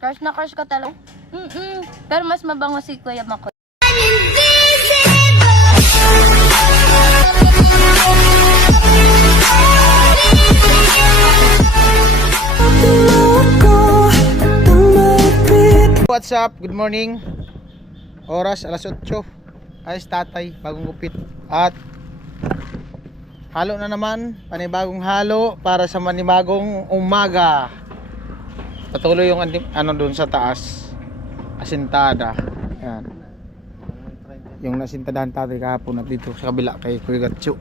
Crush na crush ka talaga. Pero mas mabango si Kuya Makoy. What's up? Good morning. Oras alas 8. Ayos tatay, bagong gupit. At halo na naman, panibagong halo para sa manibagong umaga. Patuloy yung ano doon sa taas, asintada. Yan. Yung nasintadahan tatay kahapon at dito sa kabila kay Kuya Gatsu.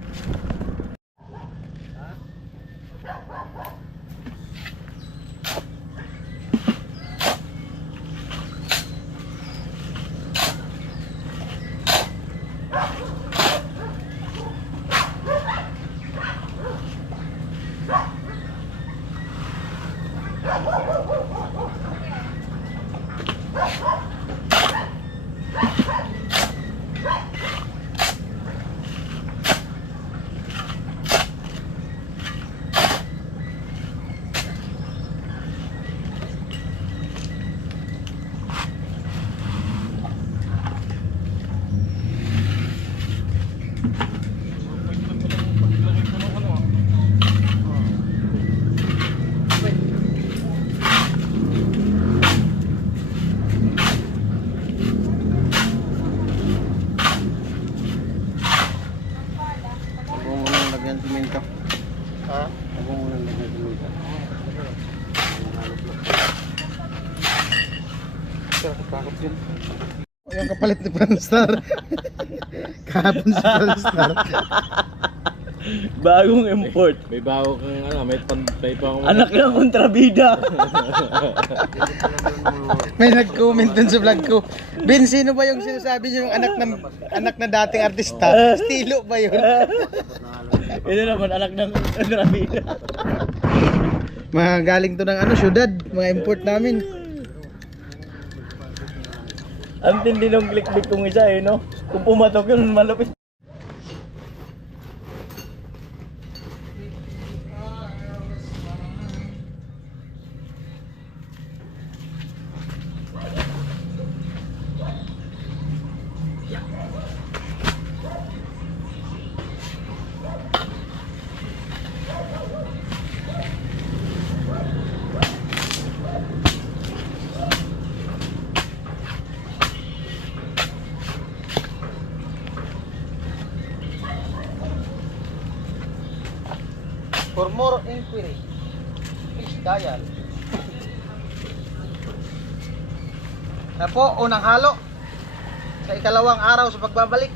Ha? Agong unang lagyan siminto. Bakit yun? Yung kapalit ni Franstar. Kahapon si Franstar. Bagong import. May bago kang ano, may pantay pa ako. Anak ng kontrabida. May nag-comment dun sa vlog ko. Ben, sino ba yung sinasabi niyo yung anak na dating artista? Estilo ba yun? Ito naman anak ng kontrabida. Mga galing to ng ano, syudad, mga import namin. Ang tindi ng clickbait kong isa eh, no? Kung pumatok yun, malapit. For more inquiry, please dial. Na po, unang halo sa ikalawang araw sa pagbabalik.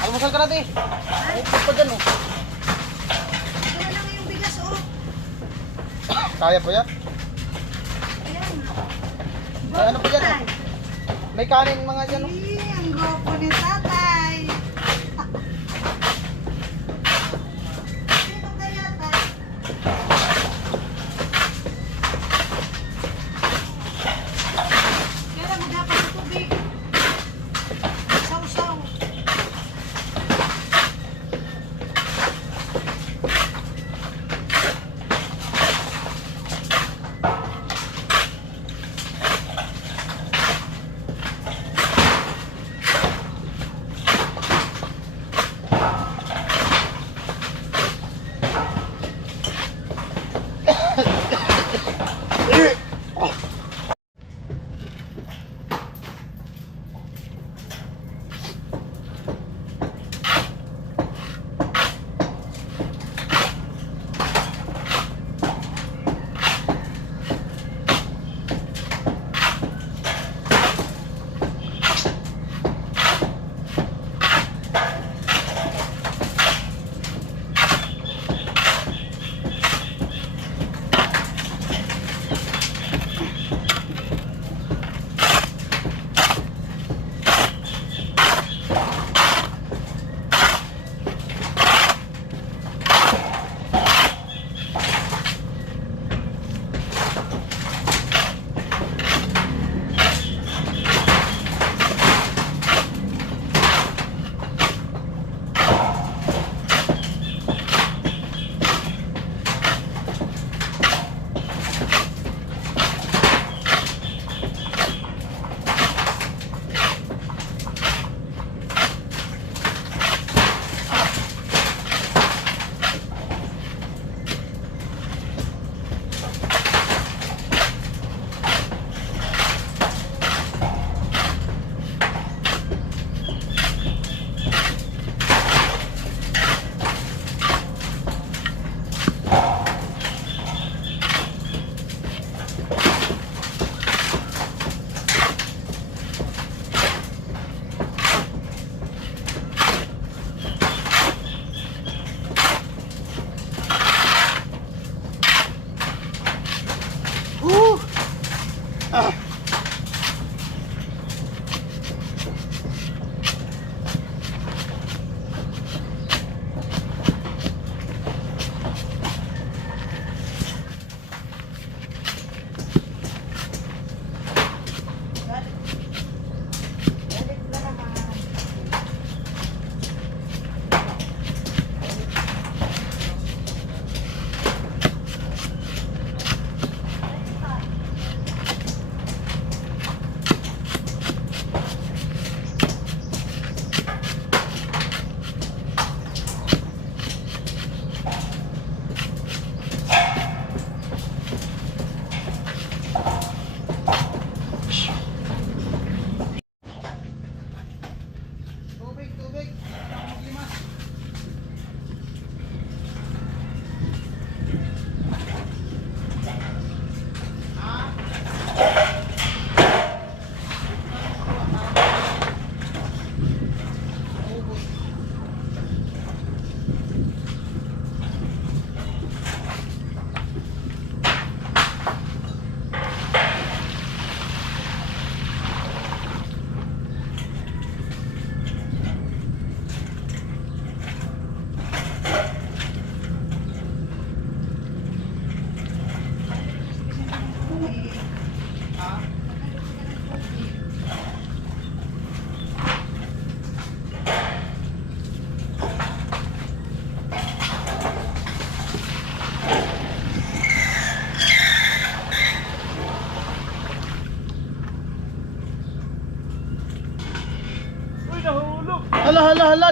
Almusal ka natin. Upos pa dyan oh. Ito na lang yung bigas, oh. Kaya pa yan? Ayan. May ano pa dyan oh. May kanin mga dyan oh. Ang gopo ni tatay. Sino kaya tay? Kaya magdapat sa tubig. Saw-saw.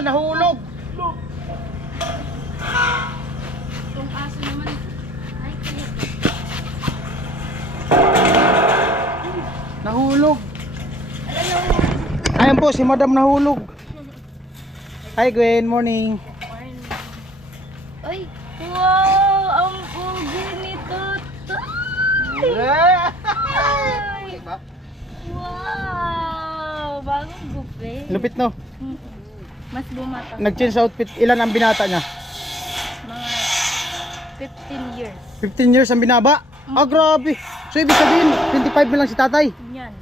nahulog. Kung aso naman. Ay, kaya. Nahulog. Ayan po, si Madam nahulog. Hi Gwen, morning. Ay, wow! Ang pugi nito. Ay! Wow! Bagong gupit. Lupit no. Mas bumata. Nag-change outfit. Ilan ang binata niya? Mga 15 years. 15 years ang binaba? Ah, grabe. So ibig sabihin, 25 na lang si tatay. Yan.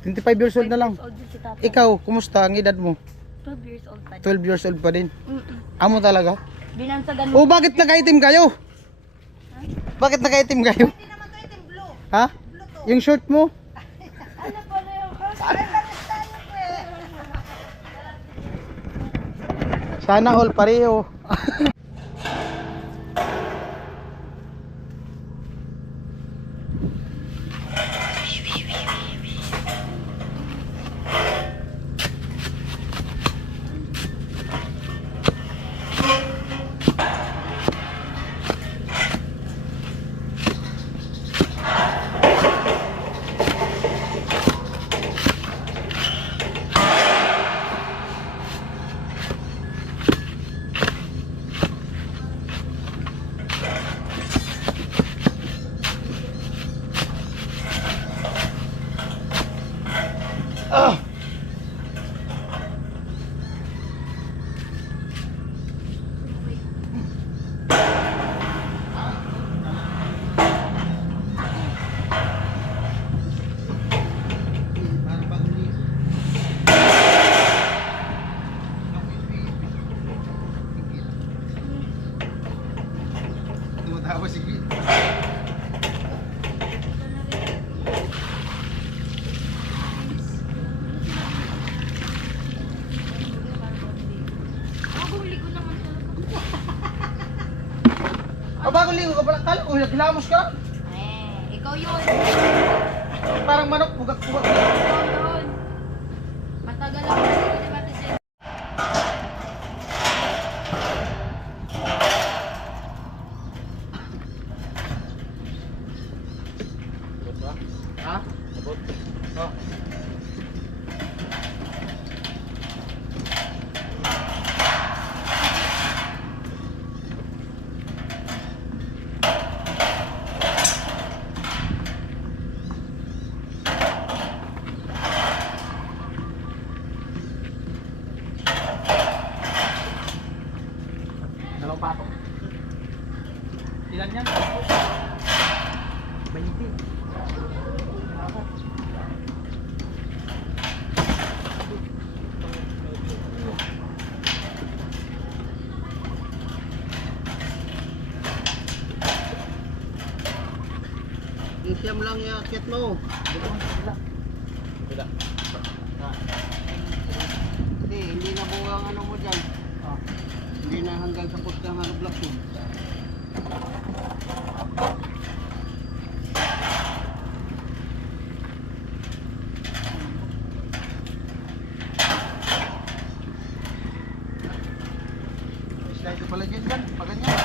25 years old na lang. 5 years old din si Tata. Ikaw, kumusta ang edad mo? 12 years old pa din. 12 years old pa din. Mm-mm. Amo talaga? Binansagan mo. Oh, bakit nagka-itim kayo? Bakit nagka-itim kayo? Hindi naman to itim blue. Ha? Yung short mo? Ano pala yung Sana all pareho. Tumatawa si Gwen. Bagong ligo ka pala. Kala ko, hilamos ka. ikaw yun. Parang manok, bugak-bugak. Ikaw yun. Matagal ako na dito, di ba, Tise? Ha? Oh. Dalawang patong. Ilan yan? 20. Siyam lang yung akit mo. Hindi na buo ang ano mo dyan. Hindi na hanggang sa post ng block yun. Slide ko pala dyan dyan. Pag ganyan.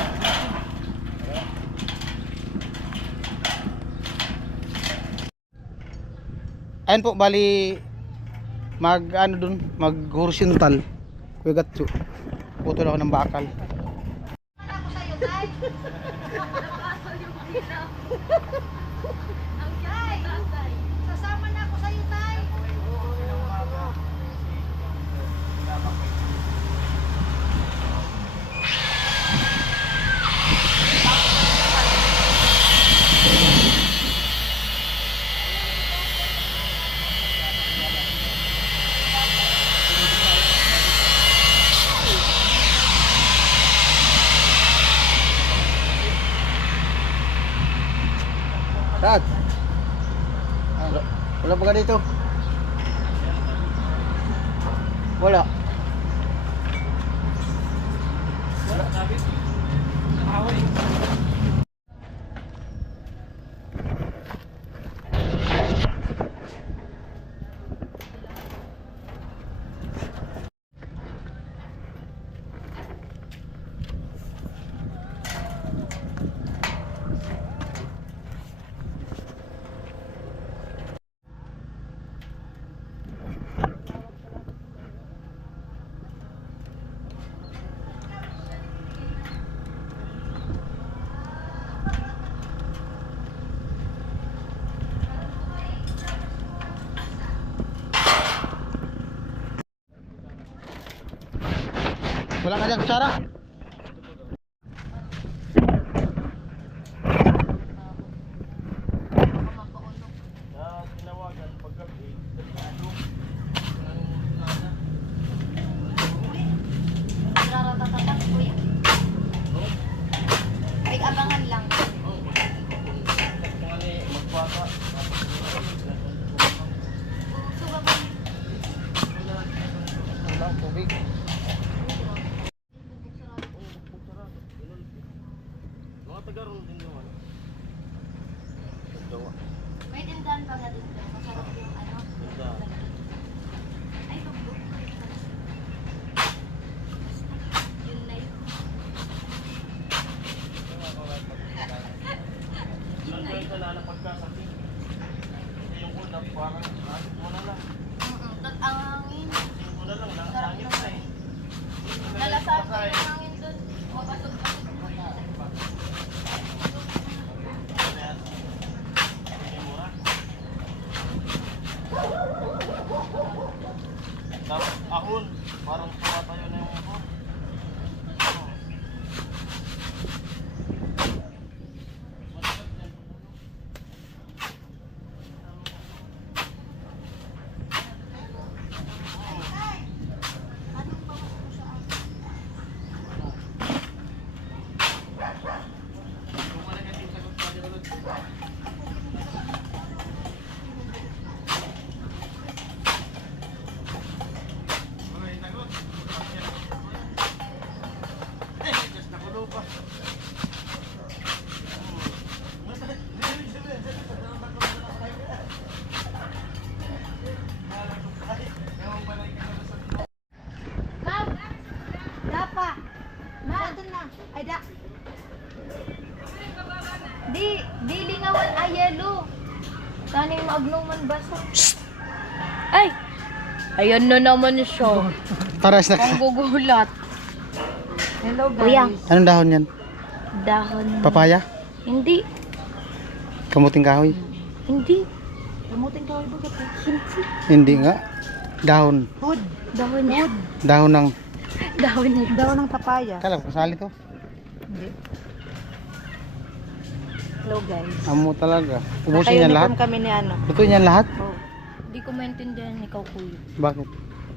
Ayun po, bali mag ano dun, mag horizontal. Kuya Gatsu. Putol ako ng bakal. Ako sa'yo, Tay. Ang Tay. Sasama na ako sa'yo, Tay. Dad. Wala pa ka dito? Wala. Wala ka dyan kutsara. Nararatatak, kuya. Ay, abangan lang. Walang tubig. Mga taga-roon din naman. May tindahan ba nga dito? Masarap yung ano? Ay, tublo. Yun na yun. Yun na yun. Yung una parang wala lang. Tat ang hangin. Wala lang, Sarap naman. Nalasahan ko yung hangin dun. Mapasok-pasok mo na. Tapos ahon, parang tumatayo na yung ahon. Ma'am! Dapa! Ma'am! na. Ay, da. Di lingawan ay yellow. Kaning maagnuman basa. Ay! Ayan na naman siya. Paras na. Ang gugulat. Hello, guys. Kuya, Anong dahon yan? dahon. Papaya? Hindi. Kamuting kahoy? Hindi. Kamuting kaway ba ka? Hindi. Hindi nga. Dahon. Hood. Dahon niya. Dahon ng... Dahon niya. Daw ng papaya. Kala ko kasali to. Hindi. Hello, guys. Amo talaga. Ubusin yan lahat. kami ni ano. Lutuin yan lahat? Oh. Di ko maintindihan ikaw, kuya. Bakit?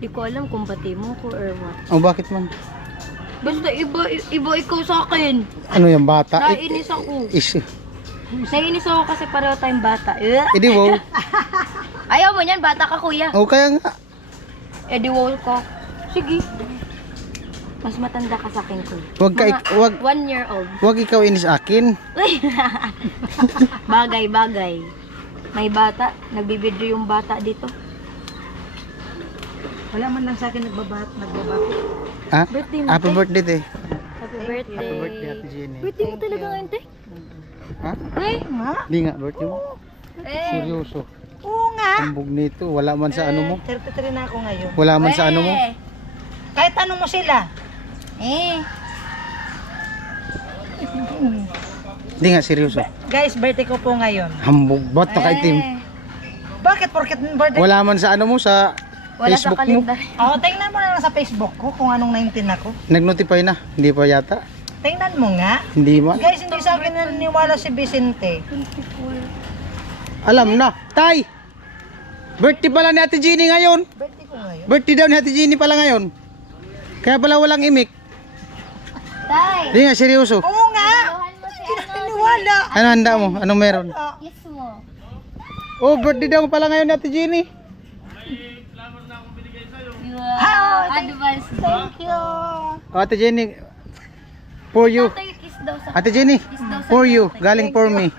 Di ko alam kung bati mo ko or what. Oh, bakit man? Basta iba ikaw sa akin. Ano yung bata? Nainis ako. Is. Nainis ako kasi pareho tayong bata. Edi wow. Ayaw mo niyan, bata ka, kuya. Oh, kaya nga. Eh di wow ko. Sige. Mas matanda ka sa akin, kuya. Wag ka, wag, 1 year old. wag ikaw inis akin. Bagay, bagay. May bata. Nagbibidyo yung bata dito. Wala man lang sa akin nagbabati. Ha? Birthday mo, Happy te. birthday, te. Happy birthday. Happy birthday, Ate Jenny. Birthday mo talaga ngayon, te. Ha? Ay, Nga? Di nga, birthday mo. eh. Seryoso. Oo nga. Ambog nito. Wala man sa ano mo. 33 na ako ngayon. Wala man sa ano mo. Kahit tanong mo sila. Eh. Di nga, seryoso. Guys, birthday ko po ngayon. Hambog. Ba't nakaitim? Bakit? Porket birthday? Wala man sa ano mo, sa Wala sa Facebook mo. kalendar. Oo, tingnan mo na lang sa Facebook ko kung anong 19 ako. Nag-notify na. Hindi pa yata. Tingnan mo nga. Hindi man. Guys, hindi sa akin naniniwala si Vicente. Alam na. Tay! Birthday pala ni Ate Jenny ngayon. Birthday ko ngayon. Birthday daw ni Ate Jenny pala ngayon. Kaya pala walang imik. Tay, Di nga, seryoso. Oo nga. tuhan mo si Hindi na naniniwala. Ano handa mo? Anong meron? Kiss mo. Oh, birthday daw pala ngayon ni Ate Jenny. Wow, advance. Thank you. Oh, Ate Jenny. For you. Tatay, kiss daw sa Ate Jenny. kiss daw sa For you. tatay. Galing for me.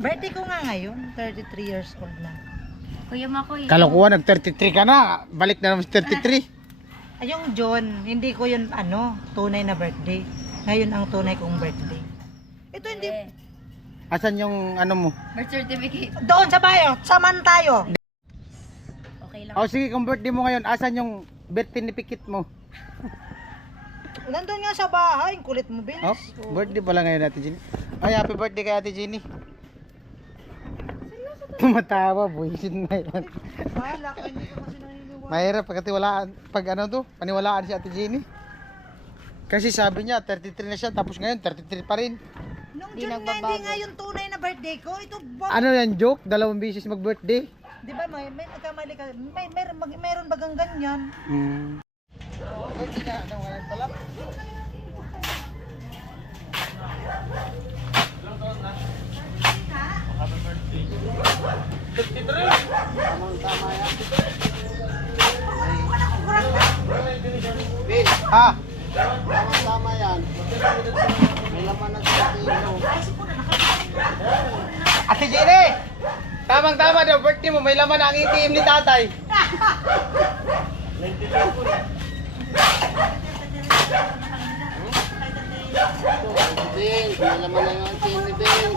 Birthday ko nga ngayon. 33 years old na. Kuya Makoy. Kalokohan, nag-33 ka na. Balik na naman sa 33. Ay, yung John, hindi ko yun tunay na birthday. Ngayon ang tunay kong birthday. Ito hindi. Asan yung ano mo? Birth certificate. Doon sa bayo. Saman tayo. Okay lang. Oh, sige, kung birthday mo ngayon, asan yung birthday ni Pikit mo? Nandun nga sa bahay. Ang kulit mo, Vince. Oh, birthday pala ngayon Ate Jenny. Ay, happy birthday kay Ate Jenny. Tumatawa, buisit na yan. Bahala ka, hindi ko kasi naniniwala. Mahirap pagkatiwalaan, pag ano to, paniwalaan si Ate Jenny. Kasi sabi niya, 33 na siya, tapos ngayon, 33 pa rin. Nung Di June nga, nagbabago. hindi nga yung tunay na birthday ko. Ito, Ano yan, joke? 2 beses mag-birthday? di ba may nagkamali ka? Meron bagang ganyan. Birthday ka, ano ngayon pala? Ah, Tama yan. May laman na sa kilo. Ate Jenny! Tamang-tama daw, birthday mo, may laman ang ATM ni tatay. Bing, may laman na yung team ni Bing.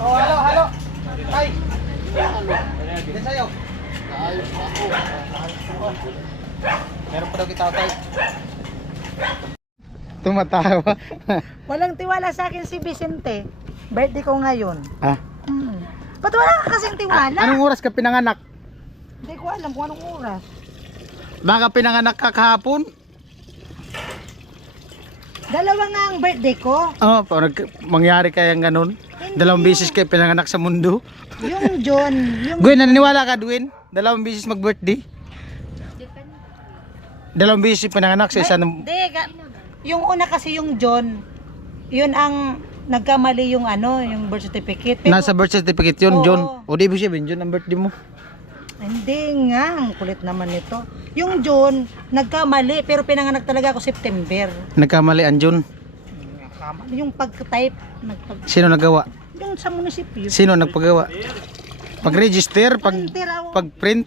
Oh, halo. Ay, Ano? din sa'yo. Naayos ako. Meron pa daw kita tatay. Tumatawa. Walang tiwala sa akin si Vicente. Birthday ko ngayon. Ah, Ba't wala ka kasing tiwala? anong oras ka pinanganak? Hindi ko alam kung anong oras. Baka pinanganak ka kahapon? Dalawa nga ang birthday ko. Oo, mangyari kayang ganun. 2 beses kayo pinanganak sa mundo. Yung John, yung Gwen, naniniwala ka, Gwen? 2 beses mag-birthday? 2 beses pinanganak sa isa ng... Hindi, yung una kasi yung John, yun ang nagkamali yung ano, yung birth certificate. Pero, Nasa birth certificate yun, Oo. John. O di ibig sabihin, John ang birthday mo. Hindi nga, ang kulit naman nito. Yung John, nagkamali, pero pinanganak talaga ako September. Nagkamali ang John. Yung pag-type, Sino nagawa? yung sa munisipyo. Sino nagpagawa? Pag-register, Pag-tira, pag-print.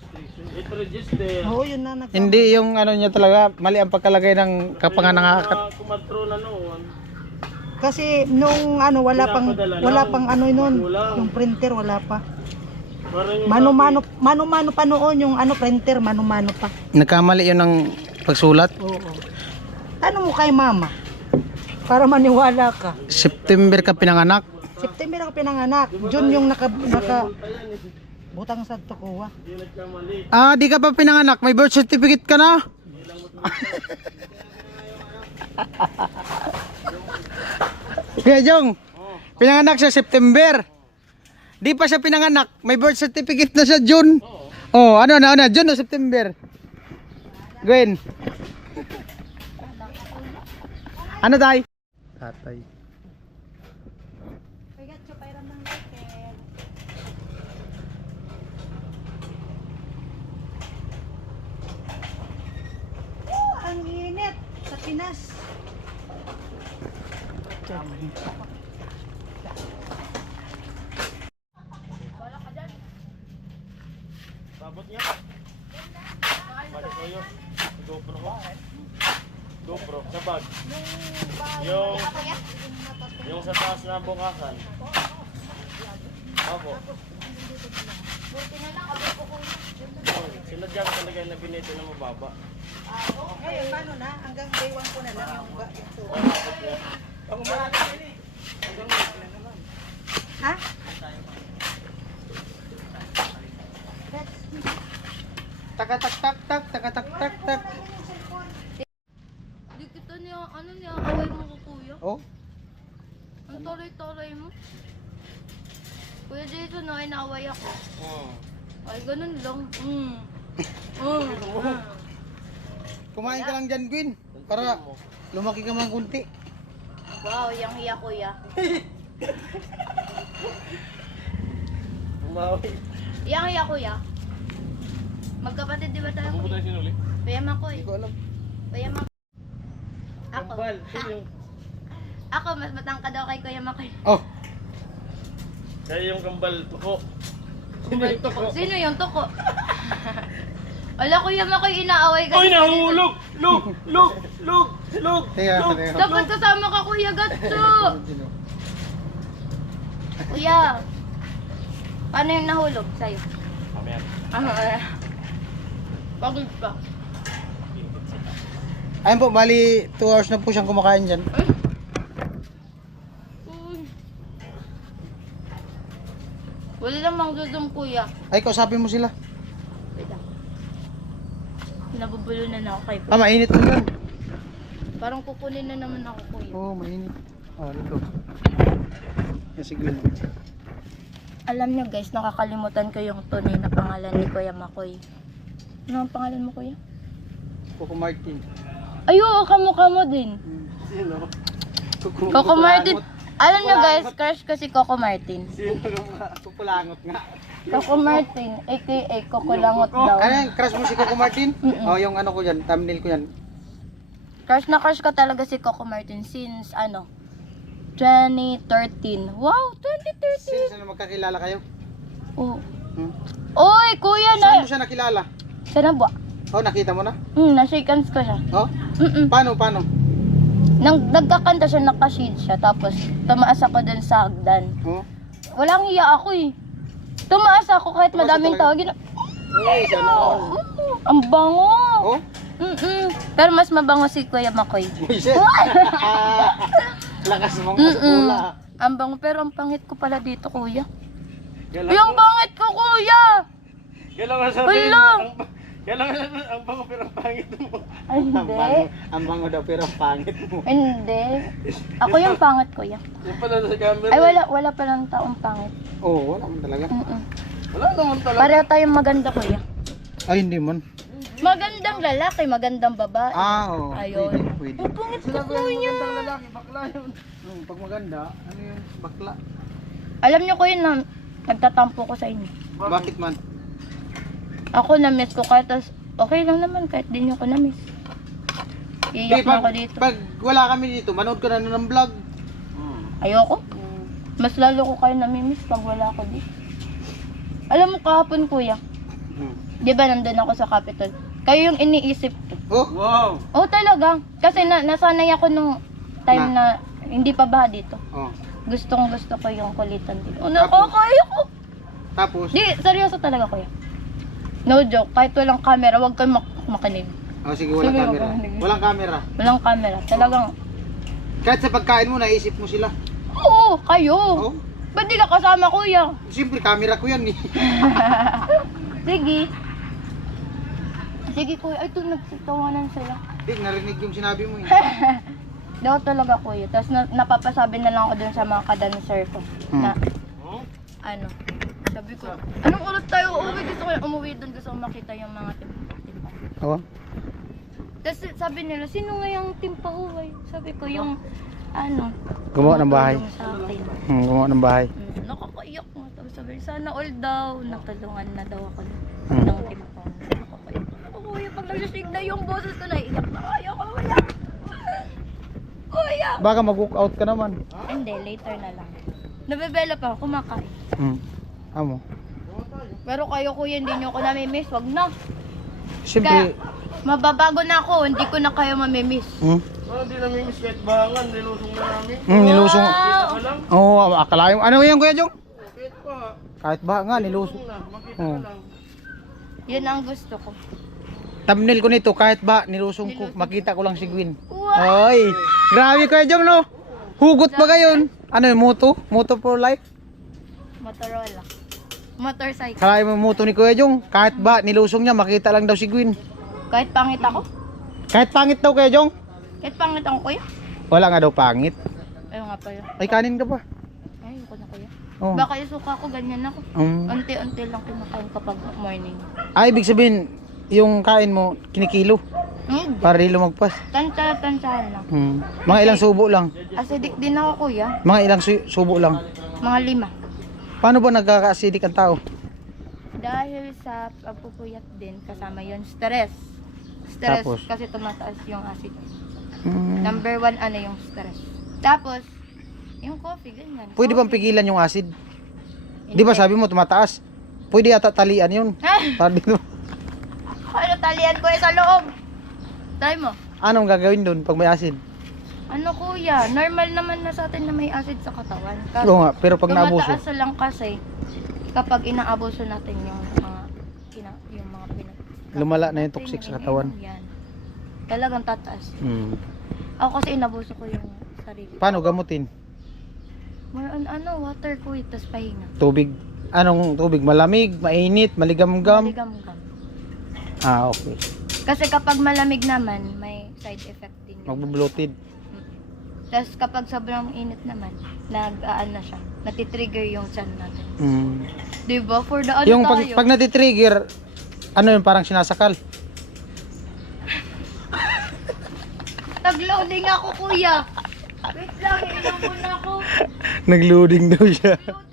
Ito register. oo, yun na nagkamali. Hindi yung ano niya talaga, mali ang pagkalagay ng kapanganak. Kumadro na noon. Kasi nung ano, wala pang ano nun, yung printer wala pa. Parang yung Mano-mano pa noon yung ano printer, mano-mano pa. Nagkamali yun ng pagsulat. Oo. Tanong mo kay mama para maniwala ka. September ka pinanganak. September ako pinanganak. June yung naka butang sa tukuha. Ah, di ka pa pinanganak. May birth certificate ka na. Kaya Jong, pinanganak siya September. Di pa siya pinanganak. May birth certificate na siya June. Oh, ano na, June o September? Gwen. Ano tay? Tatay. Ang init sa Pinas. sabot niya. Balik ko yun. GoPro mo. GoPro, sa bag. Yung sa taas na bukasan. Opo. Sila dyan talaga na binito na mababa. Ngayon, paano na? Hanggang day 1 ko na lang yung tuwa. Ha? Tak. Di kita niya, ano niya, away mo ko kuya. Oh, Ang toray-toray mo. Kuya Jason, no, inaaway ako. Ay, ganun lang. kumain ka lang dyan, Gwen. Para lumaki ka man kunti. Wow, yang hiya kuya. Umawi. Yang hiya kuya. Magkapatid di ba tayo? Pupunta yung sinuli. Payama ko eh. Hindi ko alam. Payama. Ako. Kambal. Sino yung... Ako, mas matangkad daw kay Kuya Makoy. Oh, Kaya yung kambal tuko. Sino yung tuko? Sino yung tuko? Wala Kuya Makoy, inaaway ka. Ay, nahulog! Lug! teka. Dapat kasama ka Kuya Gatso. Kuya, paano yung nahulog sa'yo? Mamaya. Pagod pa. Ayun po, bali 2 hours na po siyang kumakain dyan. Wala namang magdudum kuya. Ay, kausapin mo sila. Wait lang. Nabubulo na ako kay Ah, mainit mo yan. Parang kukunin na naman ako kuya. Oo, mainit. Oh, dito. Yan, sige. Alam niyo guys, nakakalimutan ko yung tunay na pangalan ni Kuya Makoy. Ano ang pangalan mo kuya? Coco Martin. Ayo, kamukha mo din. Sino? Coco Martin. Alam niyo guys, crush ko si Coco Martin. Sino nga? Kukulangot nga. Coco Martin, aka Coco Langot daw. Ano yan? Crush mo si Coco Martin? Mm-mm. Oh, yung ano ko yan, thumbnail ko yan. Crush na crush ko talaga si Coco Martin since 2013. Wow, 2013! Sino na magkakilala kayo? Oh. Hmm? Oy, kuya Saan na! mo siya nakilala? Sa Nabwa. Oh, nakita mo na? Na-shake hands ko siya. Oh? Mm-mm. Paano? Nagkakanta siya, nakashade siya. Tapos, tumaas ako dun sa hagdan. Oh? Walang hiya ako eh. Tumaas ako kahit Tumaas madaming ka tao. Uy, sana all. Ang bango! Oh? Pero mas mabango si Kuya Makoy. Uy, shit! Lakas mong Mm-mm. kasula. Ang bango, pero ang pangit ko pala dito, kuya. Kailangan Yung pangit ko, kuya! Kailangan sabihin Hala! Kailangan ang bango pero ang pangit mo. Ay, hindi. Ang bango daw pero ang pangit mo. Hindi. Ako yung pangit, kuya. Yung pala sa camera. Ay, wala palang taong pangit. Oo, wala man talaga. Wala naman talaga. Pareho tayong maganda, kuya. Ay, hindi man. Magandang lalaki, magandang babae. Oo. Ayun. Pwede. Ang pangit ko, kuya. Lalaki, bakla yun. Pag maganda, ano yun? Bakla. Alam niyo, kuya, na nagtatampo ko sa inyo. Bakit man? Ako na-miss ko kahit okay lang naman kahit di niyo ko na-miss. Iiyak na ako dito. Pag wala kami dito, manood ka na ng vlog. Ayoko. Mas lalo ko kayo nami-miss pag wala ako dito. Alam mo kahapon, kuya, di ba nandun ako sa Capitol? Kayo yung iniisip ko. Oh? Wow! Oo, talaga. Kasi nasanay ako nung time na hindi pa ba dito. Oh. Gustong gusto ko yung kulitan dito. Oh, nakakaya ko. Tapos? Di, seryoso talaga, kuya. No joke. Kahit walang camera, huwag kang makinig. Oh, sige, walang Sige, camera. makinig. Walang camera. Walang camera. Talagang, Kahit sa pagkain mo, naisip mo sila. oo, kayo. Oh? Ba't di ka kasama, kuya? Siyempre, camera ko yan eh. Sige. Sige, kuya. Ay, ito, nagsitawanan sila. Hindi, narinig yung sinabi mo eh. Di ako talaga, kuya. Tapos napapasabi na lang ako dun sa mga kadancer ko. Na, ano, sabi ko, anong oras tayo uuwi? Gusto ko yung umuwi dun. Gusto ko makita yung mga timpa. Oo. Tapos sabi nila, sino nga yung timpa huway? Sabi ko, yung, ano, Gumawa ng bahay. tumutulong sa akin. Gumawa ng bahay. Nakakaiyak mo. Tapos sabi, sana all daw. Natulungan na daw ako Hmm. ng timpa. Nakakaiyak. Ako, kuya, pag nagsisig na yung boses ko, naiiyak na. Ayaw ko wala. Kuya! Baka mag-walk out ka naman. Hindi, later na lang. Nabebela pa ako, kumakain. Amo. Pero kayo, kuya, hindi nyo ako namimiss. Wag na. Siyempre, Mababago na ako, hindi ko na kayo mamimiss. Hindi namin miss kahit bangan. Nilusong na namin. nilusong. Wow! Wala lang. Oo, akalain mo. Ano yan, Kuya Jong? Kahit pa. Kahit ba nga, nilusong. Na, makita Oo. lang. Yun ang gusto ko. Thumbnail ko nito, kahit ba, nilusong ko. Makita ko lang si Gwen. Wow! Ay, grabe Kuya Jong, no? Hugot ba gayon? Ano yung moto? Moto for life? Motorola. Motorcycle. Kalahin mo yung moto ni Kuya Jong. Kahit ba, nilusong niya, makita lang daw si Gwen. Kahit pangit ako? Kahit pangit daw Kuya Jong. Kahit pangit ako, kuya? Wala nga daw pangit. Ayun nga pala. Ay, kanin ka pa. Ayun ko na, kuya. Oh. Baka yung suka ko, ganyan ako. Um, Unti-unti lang kinakain kapag morning. ay, ibig sabihin, yung kain mo, kinikilo. Para di lumagpas. Tansya-tansyahan lang. Mga ilang subo lang. Acidic din ako, kuya. Mga ilang subo lang. Mga 5. Paano ba nagkaka-acidic ang tao? Dahil sa pagpupuyat din, kasama yon stress. Stress Tapos? kasi tumataas yung acid. Hmm. Number 1, ano yung stress. Tapos, yung coffee, ganyan. Pwede bang pigilan yung acid? Di ba sabi mo tumataas? Pwede yata talian yun. Ha? Para dito. Ano talian ko sa loob? Try mo. Anong gagawin doon pag may acid? Ano kuya, normal naman na sa atin na may acid sa katawan. Kasi Oo nga, pero pag naabuso. tumataas lang kasi kapag inaabuso natin yung mga Lumala na yung toxic sa katawan. Yan. Talagang tataas. Ako kasi inabuso ko yung sarili. Paano gamutin? More on water ko, tapos pahinga. Tubig. Anong tubig? Malamig, mainit, maligamgam? Maligam-gam. Ah, okay. Kasi kapag malamig naman, may side effect din yun. Magbo-bloated. Tapos kapag sobrang init naman, nag-ano siya, natitrigger yung chan natin. Mm. Diba? For the ano Yung tayo. pag natitrigger, ano yun, parang sinasakal? Nag-loading ako, kuya. Wait lang, ilang muna ako. Nag-loading daw siya. Loading